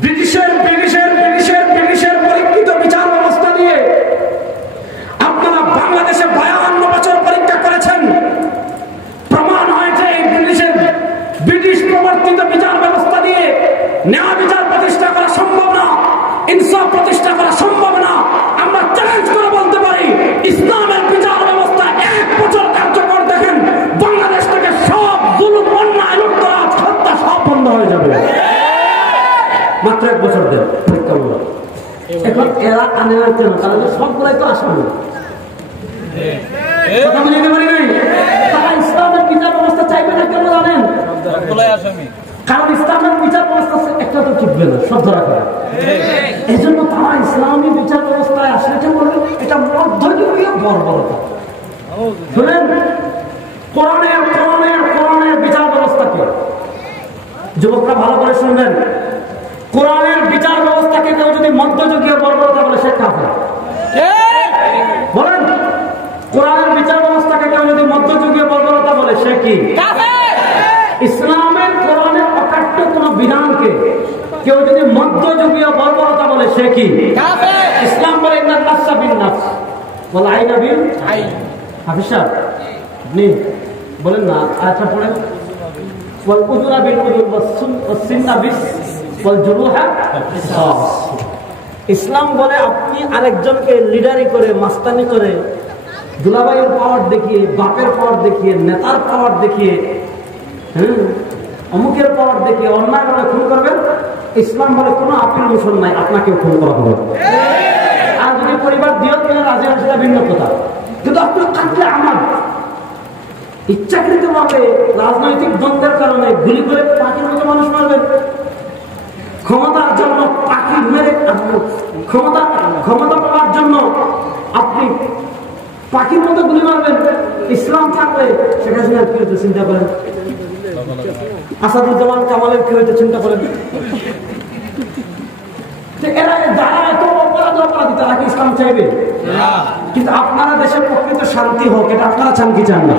ব্রিটিশের পরীক্ষিত বিচার ব্যবস্থা দিয়ে আপনারা বাংলাদেশে 52 বছর পরীক্ষা করেছেন। প্রমাণ হয়েছে এই ব্রিটিশ প্রবর্তিত বিচার ব্যবস্থা দিয়ে ন্যায় বিচার প্রতিষ্ঠা করা সম্ভব না, ইনসাফ প্রতিষ্ঠা করা সম্ভব না। আমরা চ্যালেঞ্জ করে বলতে পারি, ইসলামের বিচার ব্যবস্থা 1 বছর কার্যকর দেখেন, বাংলাদেশ থেকে সব জুলুম, অন্যায়, লুটতরাজ, হত্যা সব বন্ধ হয়ে যাবে। মাত্র 1 বছর দেন পরীক্ষা হলো। এখন এরা আনে না কেন? কারণ সবগুলাই তো আসামি। কথা বুঝতে পারি নাই? তারা ইসলামের বিচার ব্যবস্থা চাইবে না কেন জানেন? কারণ ইসলামের বিচার ব্যবস্থা একটা তো টিকবে না, সব ধরা করে। এই জন্য তারা ইসলামী বিচার ব্যবস্থায় আসলে এটা মধ্যযুগীয় বর্বরতা। শুনেন, কোরআনের বিচার ব্যবস্থাকে যুবকরা ভালো করে শুনবেন। কোরআনের বিচার ব্যবস্থাকে কেউ যদি মধ্যযুগীয় বর্বরতা বলে, সে কাফের। বলেন, কোরআনের বিচার ব্যবস্থাকে কেউ যদি মধ্যযুগীয় বর্বরতা বলে, সে কি? ইসলামের কোরআনের অকাট্য কোন বিধানকে কেউ যদি মধ্যযুগীয় বর্বরতা বলে, সে কি? ইসলাম বলে ইন্নান নাফসা বিন নাফস ওয়াল আইনা বিল আইন। হাফিজ সাহেব আপনি বলেন না, আয়াতটা পড়েন। ওয়াল উযুরা বিল উযুর ওয়াস সিন্না বিস ওয়াল জুরুহা কিসাস। ইসলাম বলে আপনি আরেকজনকে লিডারি করে, মাস্তানি করে, দুলাভাইয়ের পাওয়ার দেখিয়ে, বাপের পাওয়ার দেখিয়ে, নেতার পাওয়ার দেখিয়ে, অমুকের পাওয়ার দেখিয়ে অন্যায় বলে খুন করবেন। ইসলাম বলে কোনো আপিল মোশন নাই, আপনাকেও খুন করা হবে। আর যদি পরিবার দিয়েও কিনা রাজি হয়, সেটা ভিন্ন কথা। কিন্তু আপনার কাটলে আমার ইচ্ছাকৃত ভাবে রাজনৈতিক দ্বন্দ্বের কারণে গুলি করে পাখির মতো মানুষ মারবেন, ক্ষমতার জন্য পাখি মেরে, ক্ষমতা পাওয়ার জন্য আপনি পাখির মতো গুলি মারবেন। ইসলাম থাকলে শেখ হাসিনার কি হতো চিন্তা করেন, আসাদুজ্জামান কামালের কি হতো চিন্তা করেন। এরা যারা এত অপরাধী, তারা কি ইসলাম চাইবে? কিন্তু আপনারা দেশে প্রকৃত শান্তি হোক, এটা আপনারা চান কি চান না?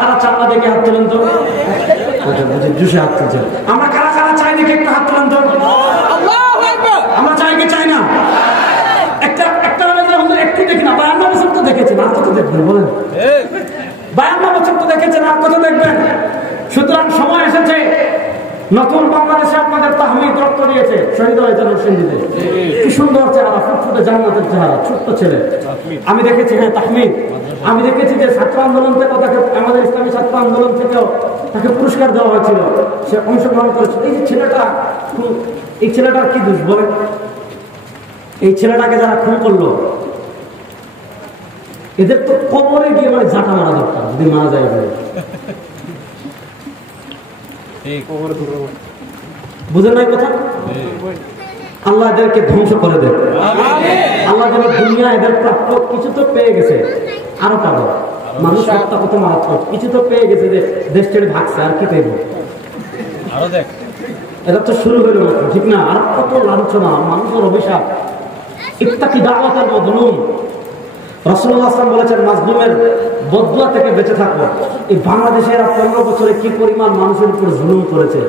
কারা চান না দেখে হাত তোলেন তো। জুসে হাত তুলছেন। আমরা কারা চাই দেখে একটু হাত তোলেন তো। আমরা চাই কি চাই না? একটা একটু দেখি না, 52 বছর তো দেখেছেন, আর কত দেখবেন বলেন? 52 বছর তো দেখেছেন, আর কত দেখবেন? সুতরাং সময় এসেছে, নতুন বাংলাদেশে আপনাদের তাহমিদ রক্ত দিয়েছে, শহীদ হয়েছে নরসিংদীতে। কি সুন্দর চেহারা, ফুটফুটে জান্নাতের চেহারা, ছোট্ট ছেলে। আমি দেখেছি, হ্যাঁ তাহমিদ, আমি দেখেছি যে ছাত্র আন্দোলন থেকে তাকে, আমাদের ইসলামী ছাত্র আন্দোলন থেকেও তাকে পুরস্কার দেওয়া হয়েছিল, সে অংশগ্রহণ করেছিল। এই যে ছেলেটা, এই ছেলেটার কি দোষ বলেন? এই ছেলেটাকে যারা খুন করলো, এদের তো কবরে গিয়ে মানে ঝাঁটা মারা দরকার, যদি মারা যায়। বুঝেন নাই কথা? আল্লাহ এদেরকে ধ্বংস করে দেন। আল্লাহ যেন দুনিয়া এদের প্রাপ্য কিছু তো পেয়ে গেছে, আরো পাবো। মানুষ হত্যা কত মারাত্মক, কিছু তো পেয়ে গেছে যে দেশ ছেড়ে ভাগছে, আর কি পেয়ে এটা তো শুরু হইল, ঠিক না? আর কত লাঞ্ছনা, মানুষের অভিশাপ। ইত্তাকি দাওয়াতাল মাজলুম। রাসূলুল্লাহ সাল্লাল্লাহু আলাইহি ওয়াসাল্লাম বলেছেন, মাজলুমের বদদুয়া থেকে বেঁচে থাকো। এই বাংলাদেশের 15 বছরে কি পরিমাণ মানুষের উপর জুলুম করেছে,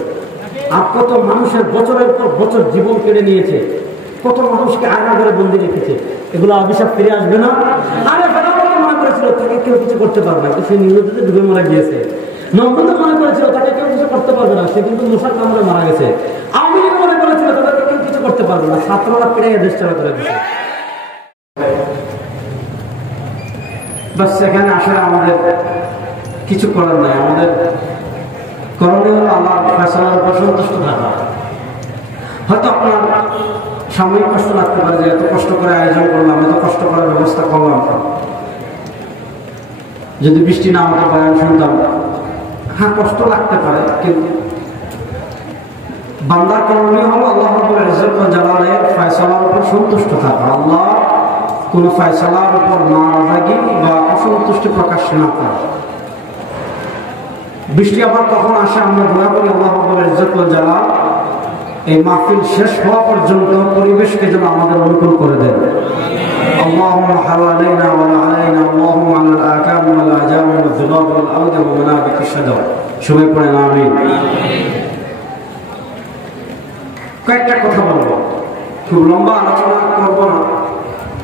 আর কত মানুষের বছরের পর বছর জীবন কেড়ে নিয়েছে, কত মানুষকে আয়না করে বন্দি রেখেছে। এগুলো অভিশাপ ফিরে আসবে না? আরে ফেরাউন মনে করেছিল তাকে কেউ কিছু করতে পারবে না, সে নির্লজ্জে ডুবে মারা গিয়েছে। নমরুদ মনে করেছিল তাকে কেউ কিছু করতে পারবে না, সে কিন্তু মশার কামড়ে মারা গেছে। আওয়ামী লীগ মনে করেছিল তাদেরকে কেউ কিছু করতে পারবে না, ছাত্ররা পেড়ে দেশ চালা করে দিয়েছে। বাস সেখানে আসলে আমাদের কিছু করার নাই। আমাদের করণীয় হলো আল্লাহর ফয়সালার উপর সন্তুষ্ট থাকা। হয়তো আপনার সাময়িক কষ্ট লাগতে পারে যে এত কষ্ট করে আয়োজন করলাম, এত কষ্ট করার ব্যবস্থা করলাম, যদি বৃষ্টি না হতে পারে শুনতাম, হ্যাঁ কষ্ট লাগতে পারে। কিন্তু বান্দার করণীয় হলো আল্লাহ রাব্বুল ইজ্জত ওয়া জালালের ফয়সালার উপর সন্তুষ্ট থাকা। আল্লাহ কোন ফয়সালার উপর নারাজগি বা অসন্তুষ্টি প্রকাশ না করা। বৃষ্টি আবার কখন আসে আমরা দোয়া করি আল্লাহ রাব্বুল ইজ্জত ওয়া জালাল এই মাহফিল শেষ হওয়া পর্যন্ত পরিবেশকে যেন আমাদের অনুকূল করে দেন। اللهم حل علينا ولا علينا اللهم على الآكام والآجام والذباب والأرض ومنابت الشجر. সবাই পড়েন আমিন। কয়েকটা কথা বলবো, খুব লম্বা আলোচনা করবো না,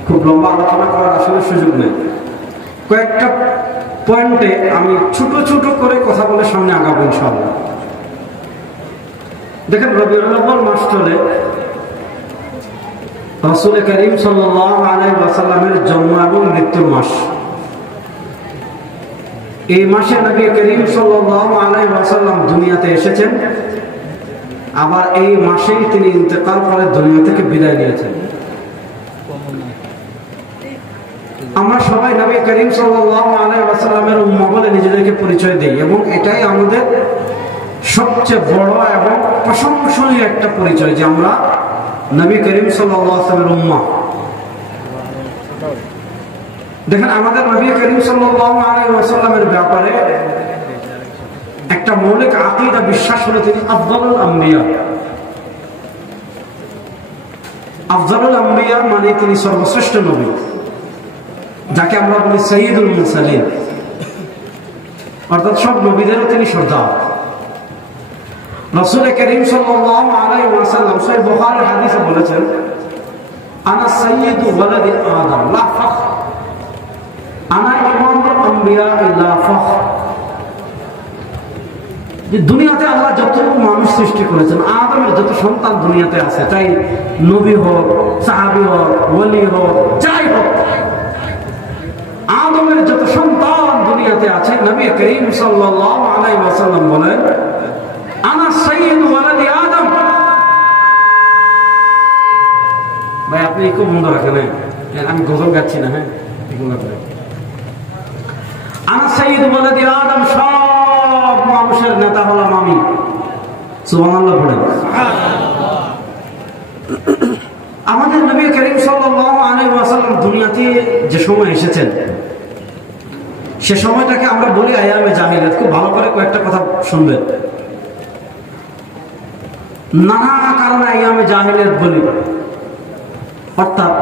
খুব লম্বা আলোচনা করার আসলে সুযোগ নেই। কয়েকটা পয়েন্টে আমি ছোট ছোট করে কথা বলে সামনে আগাবো ইনশাআল্লাহ। দেখেন, রবিউল আউয়াল মাস চলে, রাসূল করিম সাল্লাল্লাহু আলাইহি ওয়াসাল্লামের জন্ম এবং মৃত্যুর মাস। এই মাসে নবী করিম সাল্লাল্লাহু আলাইহি ওয়াসাল্লাম দুনিয়াতে এসেছেন, আবার এই মাসেই তিনি ইন্তেকাল করে দুনিয়া থেকে বিদায় নিয়েছেন। আমরা সবাই নবী করিম সাল্লাল্লাহু আলাইহি ওয়াসাল্লামের উম্মাহ বলে নিজেদেরকে পরিচয় দেই, এবং এটাই আমাদের সবচেয়ে বড় এবং প্রশংসনীয় একটা পরিচয় যে আমরা নবী করিম সাল্লাল্লাহু আলাইহি ওয়াসাল্লামের উম্মাহ। দেখেন, আমাদের নবী করিম সাল্লাল্লাহু আলাইহি ওয়াসাল্লামের ব্যাপারে একটা মৌলিক আকীদা বিশ্বাস হলো তিনি আফজালুল আম্বিয়া। আফজালুল আম্বিয়া মানে তিনি সর্বশ্রেষ্ঠ নবী, যাকে আমরা বলি সাইয়্যিদুল মুরসালিন, অর্থাৎ সব নবীদেরও তিনি সর্দার। রাসূল করিম সাল্লাল্লাহু আলাইহি ওয়াসাল্লাম সহিহ বুখারীর হাদিসে বলেছেন, আনা সাইয়্যিদু ওয়ালাদি আদম লা ফখর, আনা ইমামুল আম্বিয়া লা ফখর। যে দুনিয়াতে আল্লাহ যতটুকু মানুষ সৃষ্টি করেছেন, আদমের যত সন্তান দুনিয়াতে আছে, চাই নবী হোক, সাহাবী হোক, ওলি হোক, যাই হোক, আদমের যত সন্তান দুনিয়াতে আছে, নবী করিম সাল্লাল্লাহু আলাইহি ওয়াসাল্লাম বলেন, আনা সাইয়্যিদু ওয়ালাদি আদম। ভাই আপনি একটু বন্ধ রাখেন, আমি গজল গাচ্ছি না। হ্যাঁ, আনা সাইয়্যিদু ওয়ালাদি আদম, সব মানুষের নেতা হলাম আমি। সুবহানাল্লাহ পড়েন। আমাদের নবী করিম সাল্লাল্লাহু আলাইহি ওয়াসাল্লাম দুনিয়াতে যে সময় এসেছেন, সে সময়টাকে আমরা বলি আয়ামে জাহিলিয়াত। খুব ভালো করে কয়েকটা কথা শুনবেন। নানা কারণে আয়ামে জাহিলিয়াত বলি, অর্থাৎ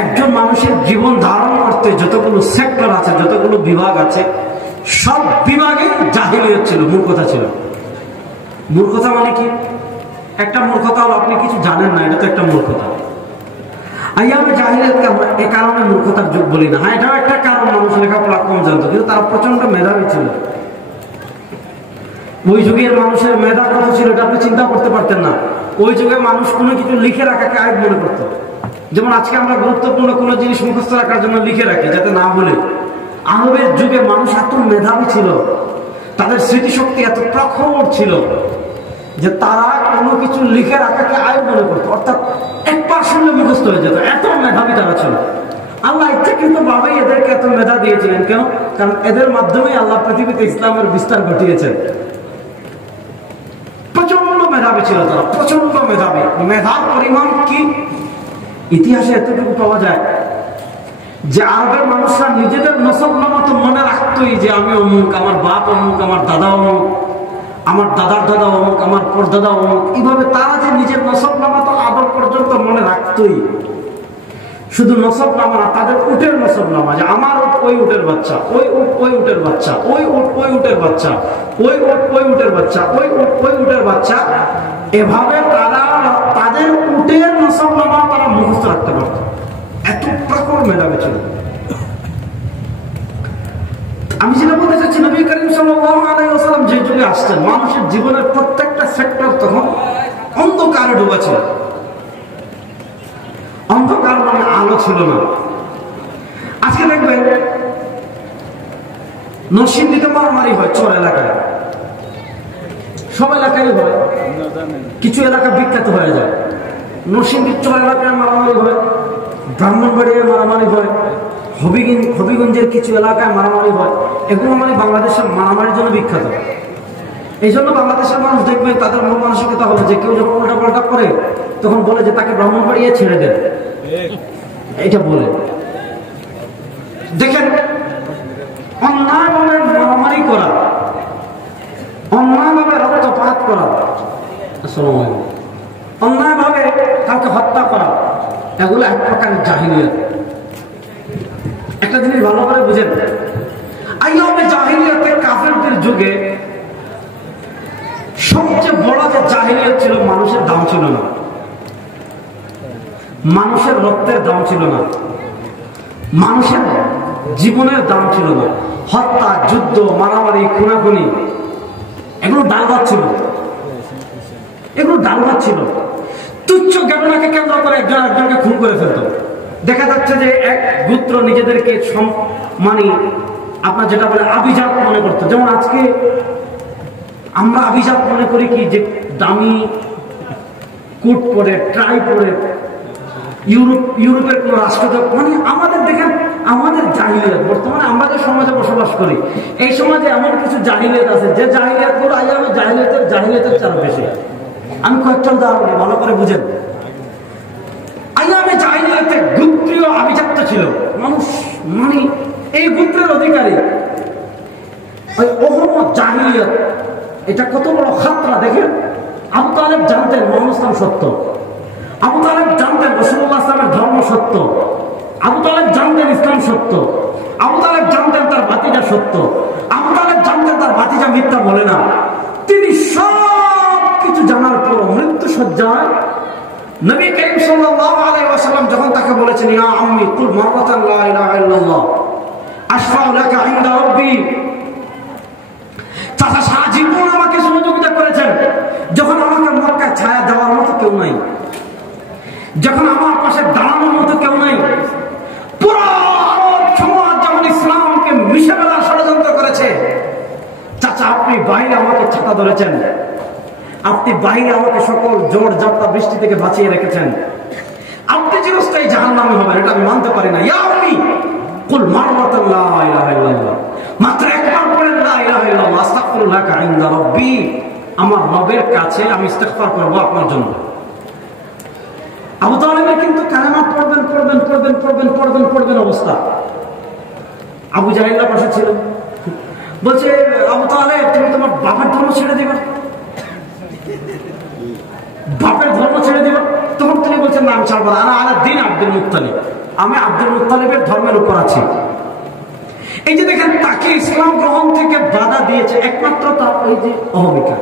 একজন মানুষের জীবন ধারণ করতে যতগুলো সেক্টর আছে, যতগুলো বিভাগ আছে, সব বিভাগে জাহিলিয়াত ছিল, মূর্খতা ছিল। মূর্খতা মানে কি? একটা মূর্খতা হলো আপনি কিছু জানেন না, এটা তো একটা মূর্খতা। আইয়ামে জাহিলিয়াতকে আমরা এই কারণে মূর্খতার যুগ বলি না। হ্যাঁ, এটাও একটা কারণ, মানুষ লেখাপড়া কম জানতো, কিন্তু তারা প্রচন্ড মেধাবী ছিল। ওই যুগের মানুষের মেধা কত ছিল এটা আপনি চিন্তা করতে পারতেন না। ওই যুগে মানুষ কোনো কিছু লিখে রাখাকে আয় মনে করতো। যেমন আজকে আমরা গুরুত্বপূর্ণ কোনো জিনিস মুখস্থ রাখার জন্য লিখে রাখি যাতে না ভুলে। আরবের যুগে মানুষ এত মেধাবী ছিল, তাদের স্মৃতিশক্তি এত প্রখর ছিল যে তারা কোনো কিছু লিখে রাখাকে আয় মনে করতো, অর্থাৎ একবার শুনলে মুখস্থ হয়ে যেত, এত মেধাবী তারা ছিল। আল্লাহ ইচ্ছাকৃত ভাবেই এদেরকে এত মেধা দিয়েছিলেন। কেন? কারণ এদের মাধ্যমেই আল্লাহ পৃথিবীতে ইসলামের বিস্তার ঘটিয়েছেন। প্রচন্ড মেধাবী ছিল তারা, প্রচন্ড মেধাবী। মেধার পরিমাণ কি ইতিহাসে এতটুকু পাওয়া যায় যে আরবের মানুষরা নিজেদের নসবনামা তো মনে রাখতোই যে আমি অমুক, আমার বাপ অমুক, আমার দাদা অমুক, আমার দাদার দাদা অমুক, আমার পরদাদা অমুক। এইভাবে তারা যে নিজের নসবনামা তো আদর পর্যন্ত মনে রাখতোই। শুধু নসবনামা না, তাদের উটের নসবনামা, যে আমার উট ওই উটের বাচ্চা, ওই উট ওই উটের বাচ্চা, ওই উট ওই উটের বাচ্চা, ওই উট ওই উটের বাচ্চা, ওই উট ওই উটের বাচ্চা। এভাবে তারা তাদের উটের নসবনামা তারা মুখস্থ রাখতে পারত। এত প্রখর মেধাবী ছিল। আমি যেটা বলতে চাচ্ছি, নবী করিম সাল্লাল্লাহু আলাইহি ওয়াসাল্লাম যে যুগে আসছেন, মানুষের জীবনের প্রত্যেকটা সেক্টর তখন অন্ধকারে ডোবা ছিল। অন্ধকার মানে আলো ছিল না। আজকে দেখবেন নরসিংদীতে মারামারি হয় চর এলাকায়, সব এলাকায় হয়, কিছু এলাকা বিখ্যাত হয়ে যায়। নরসিংদীর চর এলাকায় মারামারি হয়, ব্রাহ্মণবাড়িয়ায় মারামারি হয়, হবিগঞ্জের কিছু এলাকায় মারামারি হয়। এগুলো মানে বাংলাদেশের মারামারির জন্য বিখ্যাত। এই জন্য বাংলাদেশের মানুষ দেখবে তাদের মন মানসিকতা হলো যে কেউ যখন উল্টা পাল্টা করে তখন বলে যে তাকে ব্রাহ্মণবাড়িয়ায় ছেড়ে দেন, এটা বলে। দেখেন, অন্যায়ভাবে মারামারি করা, অন্যায়ভাবে রক্তপাত করা, অন্যায়ভাবে কাউকে হত্যা করা, এগুলো এক প্রকারের জাহিলিয়াত। একটা জিনিস ভালো করে বুঝেন, আইয়ামে জাহিলিয়াতে কাফেরদের যুগে সবচেয়ে বড় যে জাহিলিয়াত ছিল মানুষের দাম মানুষের রক্তের দাম ছিল না, মানুষের জীবনের দাম ছিল না। হত্যা, যুদ্ধ, মারামারি, খুনাখুনি এগুলো ডালভাত ছিল, এগুলো ডালভাত ছিল। তুচ্ছ ঘটনাকে কেন্দ্র করে একজন একজনকে খুন করে ফেলত। দেখা যাচ্ছে যে এক গোত্র নিজেদেরকে মানে আপনার যেটা বলে আভিজাত মনে করতো। যেমন আজকে আমরা আভিজাত মনে করি কি যে দামি কোট পরে, ট্রাই পরে ইউরোপের কোন রাষ্ট্র, মানে আমাদের দেখেন আমাদের জাহিলিয়াত, বর্তমানে আমরা যে সমাজে বসবাস করি এই সমাজে এমন কিছু জাহিলিয়াত আছে যে জাহিলিয়াত গুলো আইয়ামে জাহিলিয়াতের চারও বেশি। আমি কয়েকটা উদাহরণ ভালো করে বুঝেন। আইয়ামে জাহিলিয়াতে গোত্রীয় আভিজাত্য ছিল, মানুষ মানে এই গোত্রের অধিকারী। ওই ওহমত জাহিলিয়াত এটা কত বড় খাতরা দেখেন। আবু তালেব জানতেন মুহাম্মদ ইসলাম সত্য, আবু তালেব জানতেন রাসূলুল্লাহ সাল্লাল্লাহু আলাইহি ওয়াসাল্লামের ধর্ম সত্য, আবু তালেব জানতেন ইসলাম সত্য, আবু তালেব জানতেন তার ভাতিজা সত্য, আবু তালেব জানতেন তার ভাতিজা মিথ্যা বলে না। তিনি সব কিছু জানার পর মৃত্যু সজ্জায় নবী করিম সাল্লাল্লাহু আলাইহি ওয়াসাল্লাম যখন তাকে বলেছেন ইয়া আম্মি কুল মারাতান লা ইলাহা ইল্লাল্লাহ আশফাউ লাকা ইনদা রাব্বি, চাচা সারা জীবন আমাকে সহযোগিতা করেছেন, যখন আমাকে মক্কায় ছায়া দেওয়ার মতো কেউ নাই, যখন আমার পাশে দাঁড়ানোর মতো কেউ নাই, পুরো আরব সমাজ যখন ইসলামকে মিশে ফেলার ষড়যন্ত্র করেছে, চাচা আপনি বাইরে আমাকে ছাতা ধরেছেন, আপনি বাইরে আমাকে সকল জোর যাত্রা বৃষ্টি থেকে বাঁচিয়ে রেখেছেন, আপনি চিরস্থায়ী জাহান্নামে হবেন এটা আমি মানতে পারি না। ইয়া আম্মি কুল মারাতান লা ইলাহা ইল্লাল্লাহ, মাত্র একবার পড়েন লা ইলাহা ইল্লাল্লাহ আস্তাগফিরুল্লাহ ইনদা রাব্বি, আমার রবের কাছে আমি ইস্তেগফার করব আপনার জন্য। আবু তালেবের কিন্তু কালেমা পড়বেন অবস্থা। আবু জাহেলের পাশে ছিল, বলছে আবু তালেব তুমি তোমার বাবার ধর্ম ছেড়ে দিবা, বাপের ধর্ম ছেড়ে দিবা। তখন তিনি বলছেন না আমি ছাড়বো না, আলা দ্বীন আব্দুল মুত্তালিব, আমি আব্দুল মুত্তালিবের ধর্মের উপর আছি। এই যে দেখেন তাকে ইসলাম গ্রহণ থেকে বাধা দিয়েছে একমাত্র তার ওই যে অহমিকা।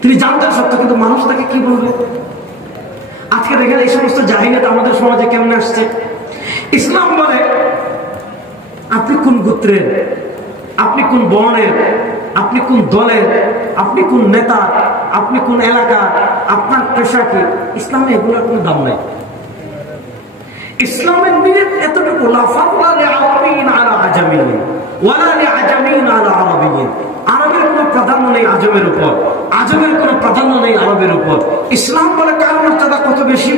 তিনি জানতেন সত্য, কিন্তু মানুষ তাকে কি বলবে। আজকে দেখেন এই সমস্ত জাহিলিয়াত আমাদের সমাজে কেমন আসছে। ইসলাম বলে আপনি কোন গোত্রের, আপনি কোন বর্ণের, আপনি কোন দলের, আপনি কোন নেতা, আপনি কোন এলাকা, আপনার পেশা কি, ইসলামে এগুলোর কোনো দাম নাই। ইসলামের নিয়ত এতটুকু, লা ফাদলা লিআরাবিয়্যিন আলা আজামিয়্যিন ওয়ালা লিআজামিয়্যিন আলা আরাবিয়্যিন, আরবের কোনো প্রাধান্য নেই আজমের উপর, আজমের কোনো প্রাধান্য নেই আরবের উপর। ইসলাম বলে কার মর্যাদা কত বেশি,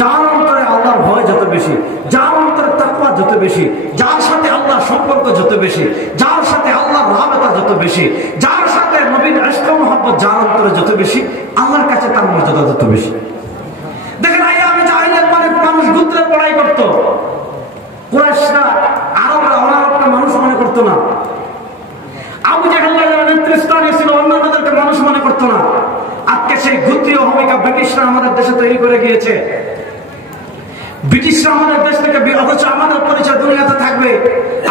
যার অন্তরে আল্লাহর ভয় যত বেশি, যার অন্তরে তাকওয়া যত বেশি, যার সাথে আল্লাহর সম্পর্ক যত বেশি, যার সাথে আল্লাহর রাহমত যত বেশি, যার সাথে নবীর ইশক ও মহব্বত যার অন্তরে যত বেশি, আল্লাহর কাছে তার মর্যাদা তত বেশি। দেখেন আইয়ামে জাহিলিয়াত মানে মানুষ গোত্রের লড়াই করত, কুরাইশরা আরবরা অনারবকে মানুষ মনে করতো না, আবু জাহেল যারা নেতৃস্থানে ছিল অন্যান্যদেরকে মানুষ মনে করতো না। আজকে সেই গোত্রীয় ভূমিকা ব্রিটিশরা আমাদের দেশে তৈরি করে গিয়েছে। ব্রিটিশরা আমাদের দেশ থেকে, অথচ আমাদের পরিচয় দুনিয়াতে থাকবে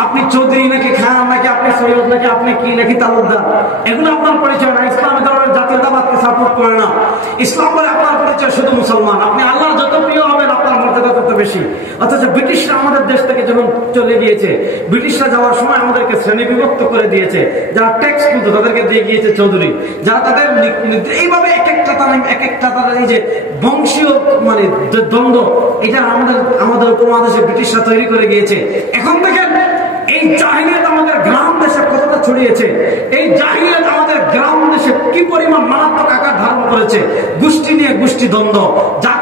আপনি চৌধুরী নাকি খান নাকি আপনি সৈয়দ নাকি আপনি কি নাকি তালুকদার, এগুলো আপনার পরিচয় না। ইসলামী ধর্মের জাতীয়তাবাদকে সাপোর্ট করে না। ইসলাম বলে আপনার পরিচয় শুধু মুসলমান, আপনি আল্লাহর যত প্রিয় হবেন আপনার মর্যাদা তত বেশি। অথচ ব্রিটিশরা আমাদের দেশ থেকে যখন চলে গিয়েছে, ব্রিটিশরা যাওয়ার সময় আমাদেরকে শ্রেণী বিভক্ত করে দিয়েছে। যারা ট্যাক্স তুলতো তাদেরকে দিয়ে গিয়েছে চৌধুরী, যারা তাদের এইভাবে এক একটা তাদের এই যে বংশীয় মানে দ্বন্দ্ব, এটা আমাদের উপমহাদেশে ব্রিটিশরা তৈরি করে গিয়েছে। এখন দেখেন এই জাহিলিয়াত আমাদের গ্রাম দেশে কতটা ছড়িয়েছে, এই জাহিলিয়াত আমাদের গ্রাম দেশে কি পরিমাণ মারাত্মক আকার ধারণ করেছে। গোষ্ঠী নিয়ে গোষ্ঠী দ্বন্দ্ব, জাত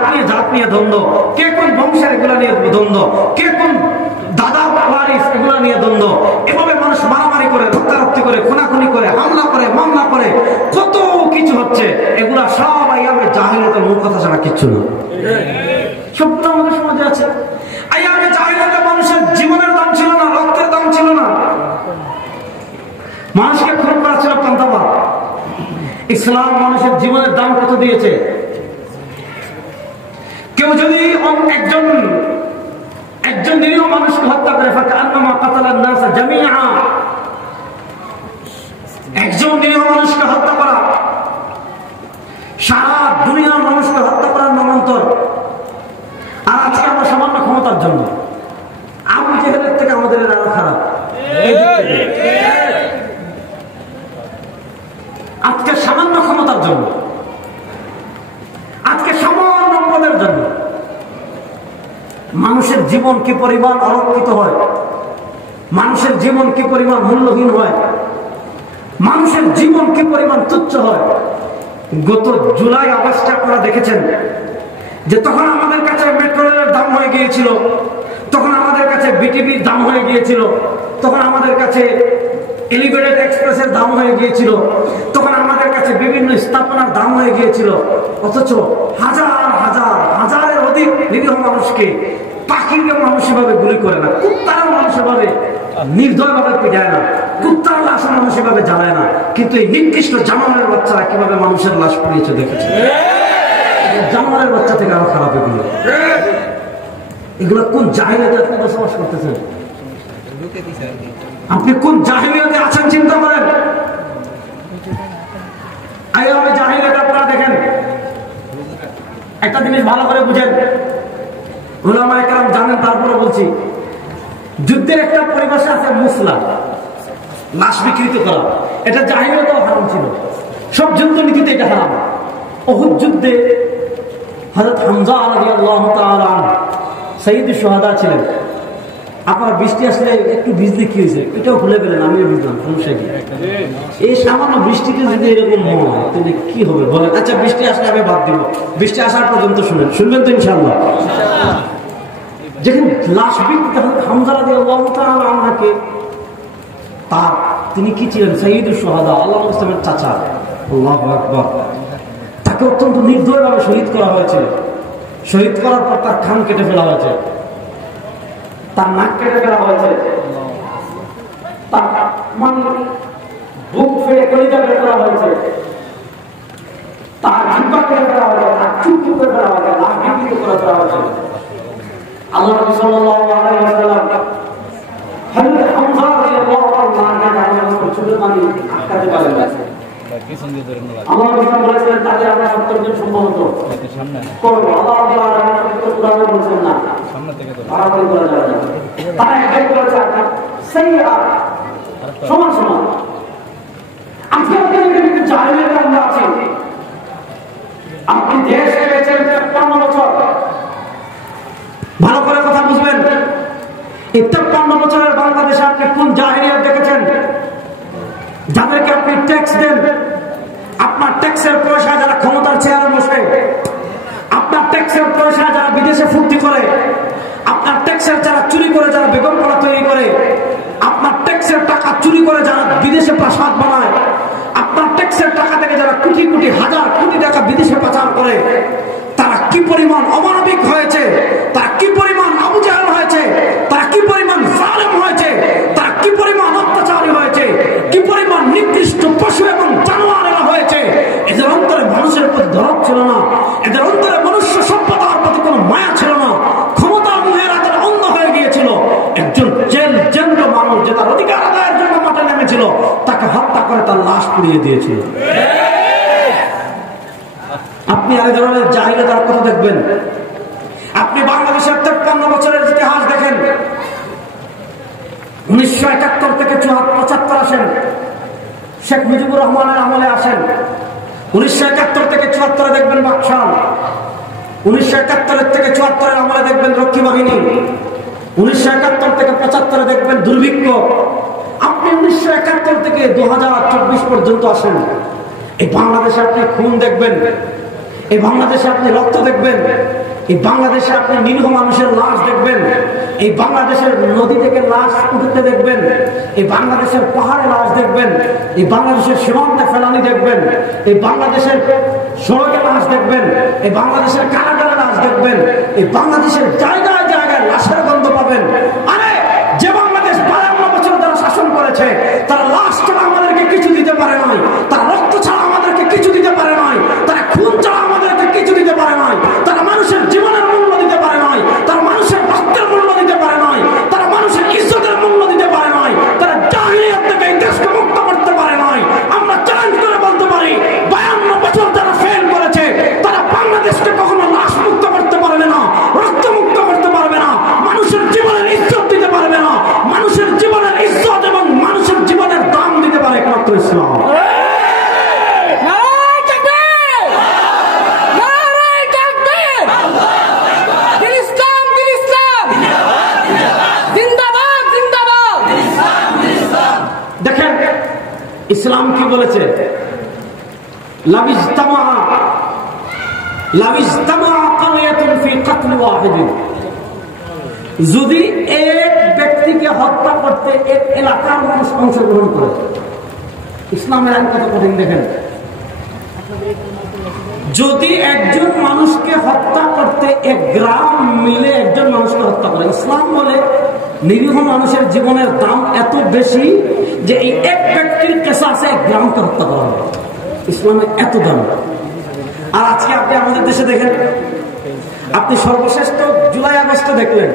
নিয়ে দ্বন্দ্ব, কে কোন বংশের এগুলা নিয়ে দ্বন্দ্ব, কে কোন দাদা ওয়ারিস এগুলা নিয়ে দ্বন্দ্ব। এভাবে মানুষ মারামারি করে, রক্তারক্তি করে, খুনাখুনি করে, হামলা করে, মামলা করে, কত কিছু হচ্ছে। এগুলা সব আইয়ামে জাহিলিয়াতের মূল কথা ছাড়া কিচ্ছু না। সবটা আমাদের সমাজে আছে। আইয়ামে জাহিলিয়াতে মানুষের জীবনের দাম ছিল না, রক্তের দাম ছিল না, মানুষকে খুন করা ছিল পান্তাবাদ। ইসলাম মানুষের জীবনের দাম কত দিয়েছে। কেউ যদি একজন নিরীহ মানুষকে হত্যা করে, ফাকান্নামা কাতালান নাস জামিআ, একজন নিরীহ মানুষকে হত্যা করা সারা দুনিয়ার মানুষকে হত্যা করার নামান্তর। জন্য। আবু জেহেলের থেকে আমাদের আরো খারাপ। আজকে সামান্য ক্ষমতার জন্য, আজকে সামান্য পদের জন্য মানুষের জীবন কি পরিমাণ অরক্ষিত হয়, মানুষের জীবন কি পরিমাণ মূল্যহীন হয়, মানুষের জীবন কি পরিমাণ তুচ্ছ হয়। গত জুলাই আগস্টে আপনারা দেখেছেন যে তখন আমাদের কাছে মেট্রো রেলের দাম হয়ে গিয়েছিল, তখন আমাদের কাছে বিটিভির দাম হয়ে গিয়েছিল, তখন আমাদের কাছে এলিভেটেড এক্সপ্রেসের দাম হয়ে গিয়েছিল, তখন আমাদের কাছে বিভিন্ন স্থাপনার দাম হয়ে গিয়েছিল। অথচ হাজার হাজার হাজারের অধিক নিরীহ মানুষকে পাখিকে মানুষভাবে গুলি করে না, কুত্তারা মানুষভাবে নির্দয়ভাবে পিটায় না, কুত্তার লাশ মানুষভাবে জ্বালায় না, কিন্তু এই নিকৃষ্ট জানোয়ারের বাচ্চারা কিভাবে মানুষের লাশ পুড়িয়েছে দেখেছে। জানোয়ারের বাচ্চা থেকে আরো খারাপ এগুলো। এগুলো কোন জাহিলিয়াতে আপনি বসবাস করতেছেন? আপনি কোন জাহিলিয়াতে আছেন চিন্তা করেন। আইয়ামে জাহিলিয়াত আপনারা দেখেন, একটা জিনিস ভালো করে বুঝেন, উলামায়ে কেরাম জানেন, তারপরে বলছি। যুদ্ধের একটা পরিভাষা আছে মুসলা, লাশ বিকৃত করা। এটা জাহিলিয়াতেও হারাম ছিল, সব যুদ্ধ নীতিতে এটা হারাম। উহুদ যুদ্ধে হযরত হামজা রাদিয়াল্লাহু তাআলা সাইয়্যিদুশ শুহাদা ছিলেন। আপনার বৃষ্টি আসলে একটু ভিজলে কি হয়েছে এটাও ভুলে গেলেন, আমিও বুঝলাম সমস্যা কি। এই সামান্য বৃষ্টিতে যদি এরকম হয় তাহলে কি হবে বলেন? আচ্ছা বৃষ্টি আসলে আমি বাদ দিব, বৃষ্টি আসার পর্যন্ত শুনবেন তো ইনশাআল্লাহ। যেখানে লাশ বিকৃত হামজা রাদিয়াল্লাহু তাআলা আনহুকে, তার তিনি কি ছিলেন? সাইয়্যিদুশ শুহাদা, আল্লাহ ইসলামের চাচা। আল্লাহু আকবার। তাকে অত্যন্ত নির্দয়ভাবে শহীদ করা হয়েছে। শহীদ করার পর তার কান কেটে ফেলা হয়েছে, তার নাক কেটে ফেলা হয়েছে, তার বুক ফেটে কলিজা বের করা হয়েছে, তার জিহ্বা কেটে ফেলা হয়েছে, তার চুপ করে ফেলা হয়েছে, লাশ বিকৃত করে ফেলা হয়েছে। আল্লাহ নবী সাল্লাল্লাহু আলাইহি ওয়াসাল্লাম হযরত হামজা রাদিয়াল্লাহু তাআলা চোখের পানি আটকাতে পারেন না। আল্লাহ নবী বলেছেন তাদের আমরা সত্যজন সম্ভবত করব। আল্লাহ রাব্বুল আলামিন কোরআনে বলেছেন না, সামনে থেকে তো বাড়াবাড়ি করা যাবে না। তারা একটাই করেছে সাইয়্যা সমান সমান। আজকে আমাদের জাহিলিয়াতে আমরা আছি। আপনি দেশ পেয়েছেন 53 বছর, ভালো করে কথা বুঝবেন। এই 53 বছরের বাংলাদেশে আপনি কোন জাহিলিয়াত দেখেছেন? যাদেরকে আপনি ট্যাক্স দেন, আপনার ট্যাক্সের পয়সা যারা ক্ষমতার চেয়ারে বসে, আপনার ট্যাক্সের পয়সা যারা বিদেশে ফুর্তি করে, আপনার ট্যাক্সের যারা চুরি করে, যারা বেগম পাড়া তৈরি করে, আপনার ট্যাক্সের টাকা চুরি করে যারা বিদেশে প্রাসাদ বানায়, আপনার ট্যাক্সের টাকা থেকে যারা কোটি কোটি হাজার কোটি টাকা বিদেশে পাচার করে, তারা কি পরিমাণ অমানবিক হয়েছে, তারা কি পরিমাণ আবু জাহেল হয়েছে, তারা কি পরিমাণ জালেম হয়েছে, তারা কি পরিমাণ অত্যাচারী হয়েছে, কি পরিমাণ নিকৃষ্ট পশু এবং জানোয়ারেরা হয়েছে। এদের অন্তরে মানুষের প্রতি দরদ ছিল না, এদের অন্তরে মনুষ্য সভ্যতার প্রতি কোনো মায়া ছিল না। ক্ষমতার মুহে তারা অন্ধ হয়ে গিয়েছিল। একজন জেন্দ্র মানুষ যে তার অধিকার আদায়ের জন্য মাঠে নেমেছিল, তাকে হত্যা করে তার লাশ পুড়িয়ে দিয়েছিল। আপনি আরেক ধরনের জাহিলিয়াতের কথা দেখবেন। আপনি বাংলাদেশের 53 বছরের ইতিহাস দেখেন। 1971 থেকে 75 আসেন, শেখ মুজিবুর রহমানের আমলে আসেন। 1971 থেকে 74 দেখবেন বাকশাল, 1971 থেকে 74 আমলে দেখবেন রক্ষী বাহিনী, 1971 থেকে 75 দেখবেন দুর্ভিক্ষ। আপনি 1971 থেকে 2024 পর্যন্ত আসেন, এই বাংলাদেশে আপনি খুন দেখবেন, এই বাংলাদেশে আপনি রক্ত দেখবেন, এই বাংলাদেশে আপনি নিরীহ মানুষের লাশ দেখবেন, এই বাংলাদেশের নদী থেকে লাশ উঠতে দেখবেন, এই বাংলাদেশের পাহাড়ে লাশ দেখবেন, এই বাংলাদেশের সীমান্তে ফেলানি দেখবেন, এই বাংলাদেশের সড়কে লাশ দেখবেন, এই বাংলাদেশের কারাগারে লাশ দেখবেন, এই বাংলাদেশের জায়গায় জায়গায় লাশের গন্ধ পাবেন। আরে যে বাংলাদেশ 52 বছর যারা শাসন করেছে, তারা লাশ ছাড়া আমাদেরকে কিছু দিতে পারে নাই, তারা রক্ত ছাড়া আমাদেরকে কিছু দিতে পারে নাই, তারা খুন ছাড়া আমাদেরকে কিছু দিতে পারে নাই, তারা মানুষের জীবনের মূল্য দিতে পারে নাই, তারা মানুষের রক্তের মূল্য দিতে পারে নাই, তারা মানুষের ইজ্জতের মূল্য দিতে পারে নাই, তারা জাহিলিয়াত থেকে এই দেশকে মুক্ত করতে পারে নাই। আমরা চ্যালেঞ্জ করে বলতে পারি, 52 বছর যারা ফেল করেছে, তারা বাংলাদেশকে কখনো লাশ মুক্ত করতে পারবে না, রক্ত মুক্ত করতে পারবে না, ইসলাম কি বলেছে? যদি এক ব্যক্তিকে হত্যা করতে এক এলাকার মানুষ অংশগ্রহণ করে, ইসলামের আইন কত কঠিন দেখেন। যদি একজন মানুষকে হত্যা করতে এক গ্রাম মিলে একজন মানুষকে হত্যা করে, ইসলাম বলে নিরীহ মানুষের জীবনের দাম এত বেশি যে এই এক ব্যক্তির কেসাসে এক গ্রামকে হত্যা করা হবে। ইসলামের এত দাম। আর আজকে আপনি আমাদের দেশে দেখেন, আপনি সর্বশেষ তো জুলাই আগস্টে দেখলেন,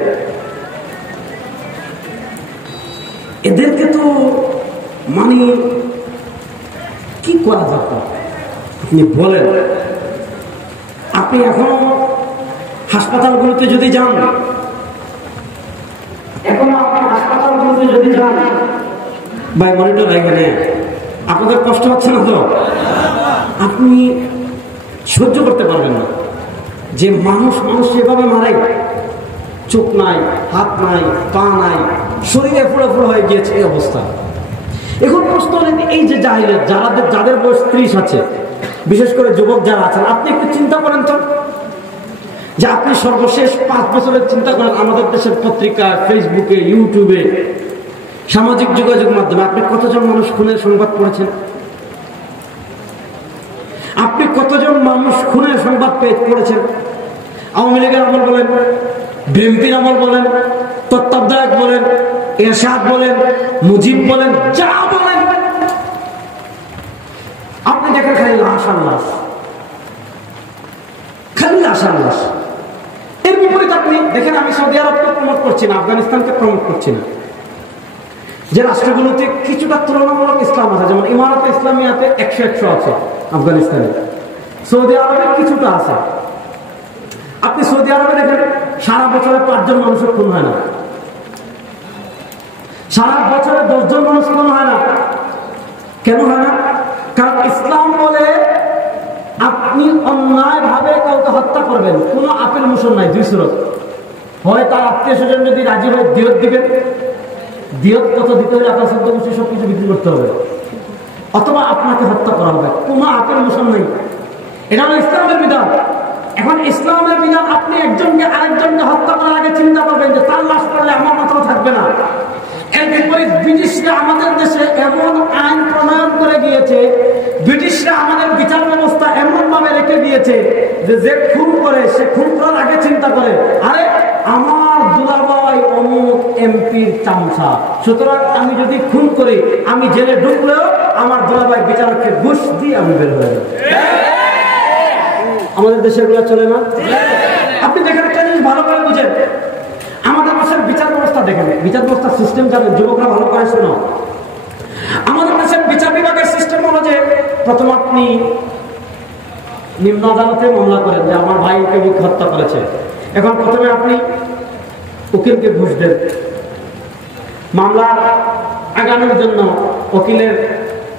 এদেরকে তো মানে কি করা দরকার আপনি বলেন। আপনি এখনো হাসপাতালগুলোতে যদি যান, এখনো আপনি হাসপাতালগুলোতে যদি যান, ভাই মনিটর এখানে আপনাদের কষ্ট হচ্ছে না তো? আপনি সহ্য করতে পারবেন না যে মানুষ সেভাবে মারে, চোখ নাই, হাত নাই, পা নাই, শরীরে ফুড়ে ফুড়ে হয়ে গিয়েছে এই অবস্থা। এখন প্রশ্ন হলেন, এই যে জাহিলিয়াত, যাদের বয়স 30 আছে, বিশেষ করে যুবক যারা আছেন, আপনি একটু চিন্তা করেন তো যে আপনি সর্বশেষ 5 বছরের চিন্তা করেন আমাদের দেশের পত্রিকা, ফেসবুকে, ইউটিউবে, সামাজিক যোগাযোগ মাধ্যমে আপনি কতজন মানুষ খুনের সংবাদ পড়েছেন? আপনি কতজন মানুষ খুনের সংবাদ পড়েছেন? আওয়ামী লীগের আমল বলেন, বিএনপির আমল বলেন, তত্ত্বাবধায়ক বলেন, এরশাদ বলেন, মুজিব বলেন, যা বলেন, আপনি দেখেন খালি লাশ আর লাশ, খালি লাশ আর লাশ। এর বিপরীত আপনি দেখেন, আমি সৌদি আরবকে প্রমোট করছি না, আফগানিস্তানকে প্রমোট করছি না, যে রাষ্ট্রগুলোতে কিছুটা তুলনামূলক ইসলাম আছে, যেমন ইমারতে ইসলামিয়াতে 100 আছে আফগানিস্তানে, সৌদি আরবে কিছুটা আছে। আপনি সৌদি আরবে দেখেন সারা বছরে 5 জন মানুষের খুন হয় না, সারা বছরে 10 জন মানুষ খুন হয় না। কেন হয় না? কারণ ইসলাম বলে আপনি অন্যায় ভাবে কাউকে হত্যা করবেন, কোনো আপিল মোশন নাই। 2 সুরত, হয় তার আত্মীয় স্বজন যদি রাজি হয় দিয়ত দিবেন, দিয়ত কত দিতে হলে আপনার সদ্য বসে সবকিছু বিক্রি করতে হবে, অথবা আপনাকে হত্যা করা হবে, কোনো আপিল মোশন নেই। এটা হলো ইসলামের বিধান। এখন ইসলামের বিধান, আপনি একজনকে আরেকজনকে হত্যা করার আগে চিন্তা করবেন যে তার লাশ পড়লে আমার মাথাও থাকবে না। এর বিপরীত ব্রিটিশরা আমাদের দেশে এমন আইন প্রণয়ন করে গিয়েছে, ব্রিটিশরা আমাদের বিচার ব্যবস্থা এমন ভাবে রেখে দিয়েছে যে খুন করে সে খুন করার আগে চিন্তা করে, আরে আমার দুলাভাই অমুক এমপির চামচা, সুতরাং আমি যদি খুন করি, আমি জেলে ঢুকলেও আমার দুলাভাই বিচারককে ঘুষ দিয়ে আমি বের হয়ে যাব। আমাদের দেশে এগুলো চলে না। আপনি দেখেন একটা জিনিস ভালো করে বুঝেন, আমাদের দেশের বিচার ব্যবস্থা দেখেন, বিচার ব্যবস্থার সিস্টেম জানেন, যুবকরা ভালো করে শোনো। আমাদের দেশের বিচার বিভাগের সিস্টেম হলো যে প্রথম আপনি নিম্ন আদালতে মামলা করেন যে আমার ভাইকে হত্যা করেছে। এখন প্রথমে আপনি উকিলকে ঘুষ দেন, মামলা আগানোর জন্য উকিলের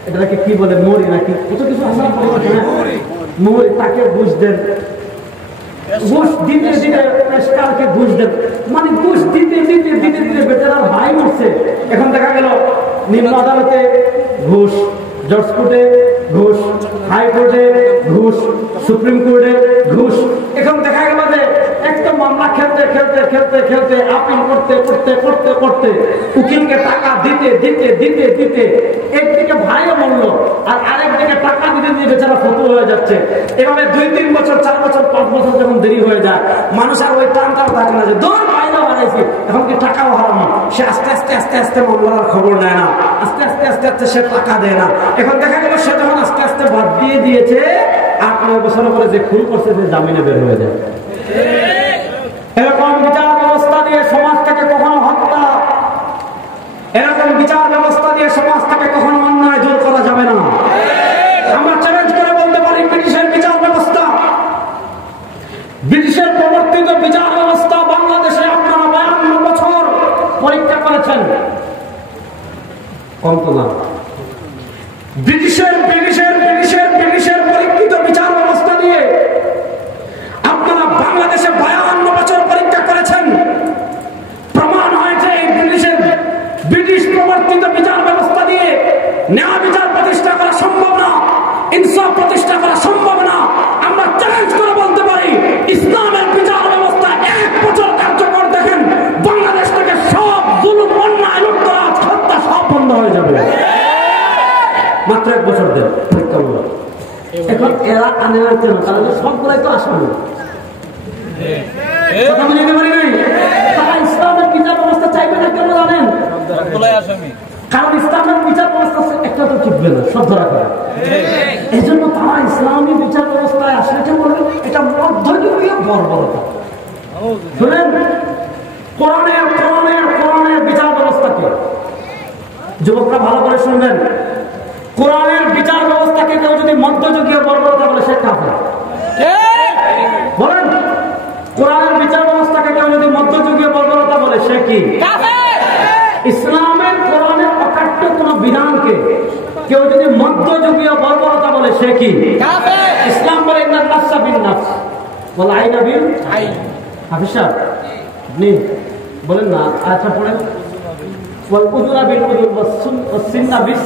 এটাকে কি বলে, মরি নাকি কত কিছু মোহরি, তাকে ঘুষ দেন, ঘুষ দিতে দিতে পেশকারকে ঘুষ দেন, মানে ঘুষ দিতে দিতে দিতে দিতে বেচারার ভাই মরছে। এখন দেখা গেল নিম্ন আদালতে ঘুষ, জজ কোর্টে ঘুষ, হাইকোর্টে ঘুষ, সুপ্রিম কোর্টে ঘুষ। এখন দেখা গেল যে একটা মামলা খেলতে খেলতে খেলতে খেলতে আপিল করতে করতে করতে করতে উকিলকে টাকা দিতে দিতে দিতে দিতে একদিকে ভাইও মরল আর আরেকদিকে টাকা দিতে দিয়ে বেচারা ফতুয়া হয়ে যাচ্ছে। এভাবে 2-3 বছর 4 বছর 5 বছর যখন দেরি হয়ে যায়, মানুষ আর ওই টানটাও থাকে না যে দৌড় ভাইরাও হারাইছি, এখন কি টাকাও হারানো। সে আস্তে আস্তে আস্তে আস্তে মামলার খবর নেয় না, আস্তে আস্তে আস্তে আস্তে সে টাকা দেয় না। এখন দেখা গেল সে যখন আস্তে আস্তে বাদ দিয়ে দিয়েছে, 8-9 বছর পরে যে খুন করছে সে জামিনে বের হয়ে যায়। এরকম বিচার ব্যবস্থা দিয়ে সমাজ থেকে কখনো হত্যা, এরকম বিচার ব্যবস্থা দিয়ে সমাজ থেকে কখনো অন্যায় দূর করা যাবে না। আমরা চ্যালেঞ্জ করে বলতে পারি, ব্রিটিশের বিচার ব্যবস্থা, ব্রিটিশের প্রবর্তিত বিচার ব্যবস্থা বাংলাদেশে আপনারা 52 বছর পরীক্ষা করেছেন, কম তো না। ব্রিটিশের পরীক্ষিত বিচার ব্যবস্থা দিয়ে আপনারা বাংলাদেশে 52 বছর পরীক্ষা করেছেন। প্রমাণ হয়েছে এই ব্রিটিশ প্রবর্তিত বিচার ব্যবস্থা দিয়ে ন্যায় বিচার প্রতিষ্ঠা এরা আনে না কেন? কারণ সবগুলাই তো আসামি। কথা বুঝতে পারি নাই? তারা ইসলামের বিচার ব্যবস্থা চাইবে না কেন জানেন? কারণ ইসলামের বিচার ব্যবস্থা একটা তো টিকবে না, সব ধরা করে। এই জন্য তারা ইসলামী বিচার ব্যবস্থায় আসলে এটা মধ্যযুগীয় বর্বরতা। শুনেন, কোরআনের বিচার ব্যবস্থাকে যুবকরা ভালো করে শুনবেন। কোরআনের বিচার ব্যবস্থাকে কেউ যদি মধ্যযুগীয় বর্বরতা বলে সে কাফের। বলেন, কোরআনের বিচার ব্যবস্থাকে কেউ যদি মধ্যযুগীয় বর্বরতা বলে সে কি? ইসলামের কোরআনের অকাট্য কোন বিধানকে কেউ যদি মধ্যযুগীয় বর্বরতা বলে সে কি? ইসলাম বলে ইন্নান নাফসা বিন নাফস ওয়াল আইনা বিল আইন। হাফিজ সাহেব আপনি বলেন না, আয়াতটা পড়েন। ওয়াল উযুরা বিল উযুর ওয়াস সিন্না বিস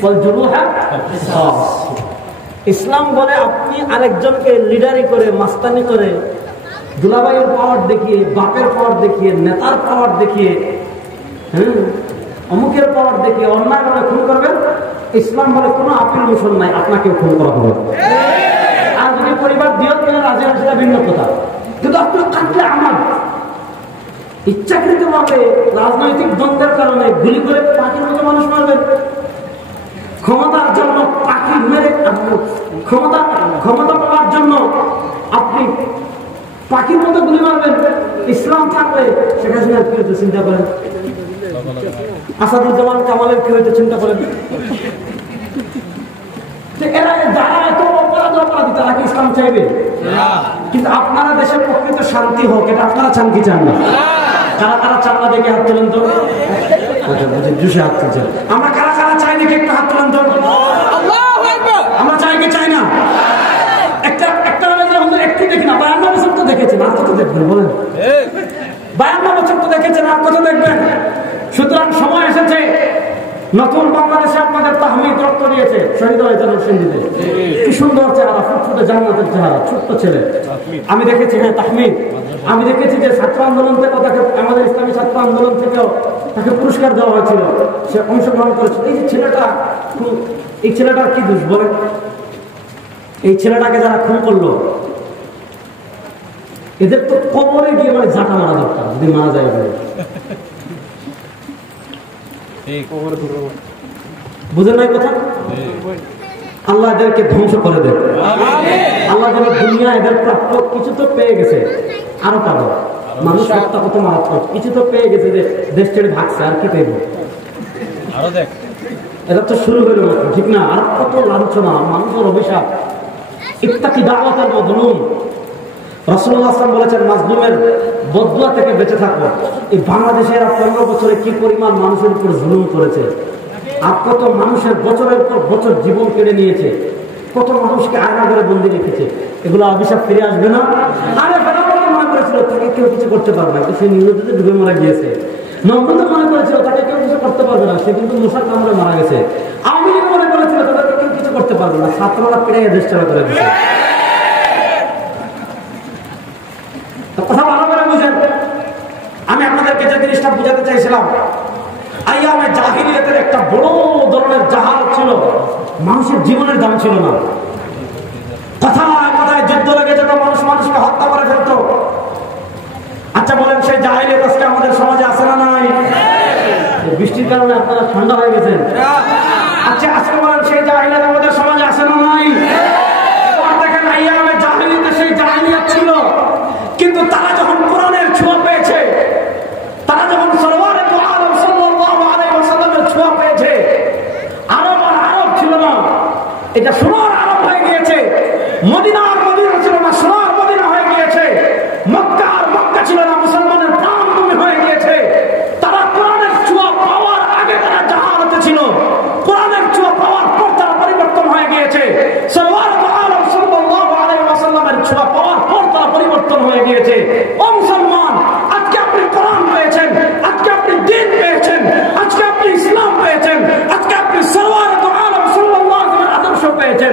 ওয়াল জুরুহা কিসাস। ইসলাম বলে আপনি আরেকজনকে লিডারি করে, মাস্তানি করে, দুলাভাইয়ের পাওয়ার দেখিয়ে, বাপের পাওয়ার দেখিয়ে, নেতার পাওয়ার দেখিয়ে, অমুকের পাওয়ার দেখিয়ে অন্যায় বলে খুন করবেন। ইসলাম বলে কোনো আপিল মোশন নাই, আপনাকেও খুন করা হবে। আর যদি পরিবার দিয়েও কেন রাজি হয় সেটা ভিন্ন কথা, কিন্তু আপনার কাটলে আমার ইচ্ছাকৃত ভাবে রাজনৈতিক দ্বন্দ্বের কারণে গুলি করে পাখির মতো মানুষ মারবেন। ক্ষমতার জন্য পাখি মেরে ক্ষমতা পাওয়ার জন্য আপনি পাখির মতো গুলি মারবেন। ইসলাম থাকলে শেখ হাসিনার কি হতো চিন্তা করেন, আসাদুজ্জামান কামালের কি হতো চিন্তা করেন। এরা যারা এত অপরাধী তারা কি ইসলাম চাইবে? কিন্তু আপনারা দেশে প্রকৃত শান্তি হোক, এটা আপনারা চান কি চান না? কারা কারা চান না দেখে হাত তোলেন তো। হাত তুলছেন। আমরা কারা কারা চাই নাকি একটু হাত তোলেন তো। আমরা চাই কি চাই না? একটা একটু দেখি না, 52 বছর তো দেখেছেন, আর কত দেখবেন বলেন? 52 বছর তো দেখেছেন, আর কত দেখবেন? সুতরাং সময় এসেছে, নতুন বাংলাদেশে আপনাদের তাহমিদ রক্ত দিয়েছে শহীদ হয়েছেন নরসিংদীতে। কি সুন্দর চেহারা, ফুটফুটে জান্নাতের চেহারা, ছোট্ট ছেলে। আমি দেখেছি, হ্যাঁ তাহমিদ, আমি দেখেছি যে ছাত্র আন্দোলন থেকে তাকে, আমাদের ইসলামী ছাত্র আন্দোলন থেকেও তাকে পুরস্কার দেওয়া হয়েছিল, সে অংশগ্রহণ করেছিল। এই যে ছেলেটা, এই ছেলেটার কি দোষ বলেন? এই ছেলেটাকে যারা খুন করলো এদের তো কবরে গিয়ে মানে জাটা মারা দরকার, যদি মারা যায়। বুঝেন নাই কথা? আল্লাহ এদেরকে ধ্বংস করে দেন। আল্লাহ যেন দুনিয়া এদের প্রাপ্য কিছু তো পেয়ে গেছে, আরো পাবো। মানুষ হত্যা কত মারাত্মক, কিছু তো পেয়ে গেছে যে দেশ ছেড়ে ভাগছে, আর কি পেয়ে এটা তো শুরু হইল মাত্র, ঠিক না? আর কত লাঞ্ছনা, মানুষের অভিশাপ। ইত্তাকি দাওয়াতের মাজলুম, রাসূলুল্লাহ সাল্লাল্লাহু আলাইহি ওয়াসাল্লাম বলেছেন মাজলুমের বদদুয়া থেকে বেঁচে থাকো। এই বাংলাদেশের 15 বছরে কি পরিমাণ মানুষের উপর জুলুম করেছে, আর কত মানুষের বছরের পর বছর জীবন কেড়ে নিয়েছে, কত মানুষকে আয়না করে বন্দি রেখেছে। এগুলো অভিশাপ ফিরে আসবে না? আরে ফেরাউন মনে করেছিল তাকে কেউ কিছু করতে পারবে না, সে নিরুদ্দেশে ডুবে মারা গিয়েছে। নমরুদ মনে করেছিল তাকে কেউ কিছু করতে পারবে না, সে কিন্তু মশার কামড়ে মারা গেছে। আওয়ামী লীগ মনে করেছিল তাদেরকে কেউ কিছু করতে পারবে না, ছাত্ররা পেড়ে দেশ ছাড়া করে দিচ্ছে। কথা ভালো করে বুঝেন। আমি আপনাদেরকে যে জিনিসটা বুঝাতে চাইছিলাম, আইয়ামে জাহিলিয়াতের একটা বড় ধরনের জাহাল ছিল, মানুষের জীবনের দাম ছিল না। কথায় কথায় যুদ্ধ লেগে যেত, মানুষ মানুষকে হত্যা করে ফেলত। আচ্ছা বলেন, সেই জাহিলিয়াত আজকে আমাদের সমাজে আছে না নাই? বৃষ্টির কারণে আপনারা ঠান্ডা হয়ে গেছেন। আচ্ছা আজকে বলেন, সেই জাহিলিয়াত আমাদের সমাজে আছে না নাই? দেখেন, আইয়ামে জাহিলিয়াতে সেই জাহিলিয়াত ছিল, কিন্তু তারা যখন কোরআনের ছোঁয়া পেয়েছে, তারা যখন সরওয়ারে দু আলম সাল্লাল্লাহু আলাইহি ওয়াসাল্লামের ছোঁয়া পেয়েছে, আরব আর আরব ছিল না, এটা সোনার আরব হয়ে গিয়েছে। মদিনা আর মদিনা ছিল না, সোনার মদিনা হয়ে গিয়েছে। মক্কা আর মক্কা ছিল না, মুসলমানের প্রাণভূমি হয়ে গিয়েছে। তারা কোরআনের ছোঁয়া পাওয়ার আগে তারা জাহালাতে ছিল, কোরআনের ছোঁয়া পাওয়ার পর তারা পরিবর্তন হয়ে গিয়েছে। সরওয়ারে দু আলম সাল্লাল্লাহু আলাইহি ওয়াসাল্লামের ছোঁয়া পাওয়ার পর তারা পরিবর্তন হয়ে গিয়েছে। ও মুসলমান, আজকে আপনি কোরআন পেয়েছেন, আজকে আপনি দ্বীন পেয়েছেন, আজকে আপনি ইসলাম পেয়েছেন, আজকে আপনি সরওয়ারে দু আলম সাল্লাল্লাহু আলাইহি ওয়াসাল্লামের আদর্শ পেয়েছেন।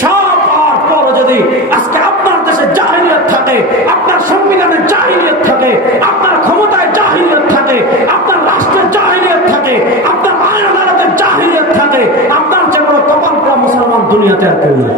সব পাওয়ার পর যদি আজকে আপনার দেশে জাহিলিয়াত থাকে, আপনার সংবিধানে জাহিলিয়াত থাকে, আপনার ক্ষমতায় জাহিলিয়াত থাকে, আপনার রাষ্ট্রে জাহিলিয়াত থাকে, আপনার আইন আদালতে জাহিলিয়াত থাকে, আপনার যে বড় কপাল পোড়া মুসলমান দুনিয়াতে আর কেউ নেই।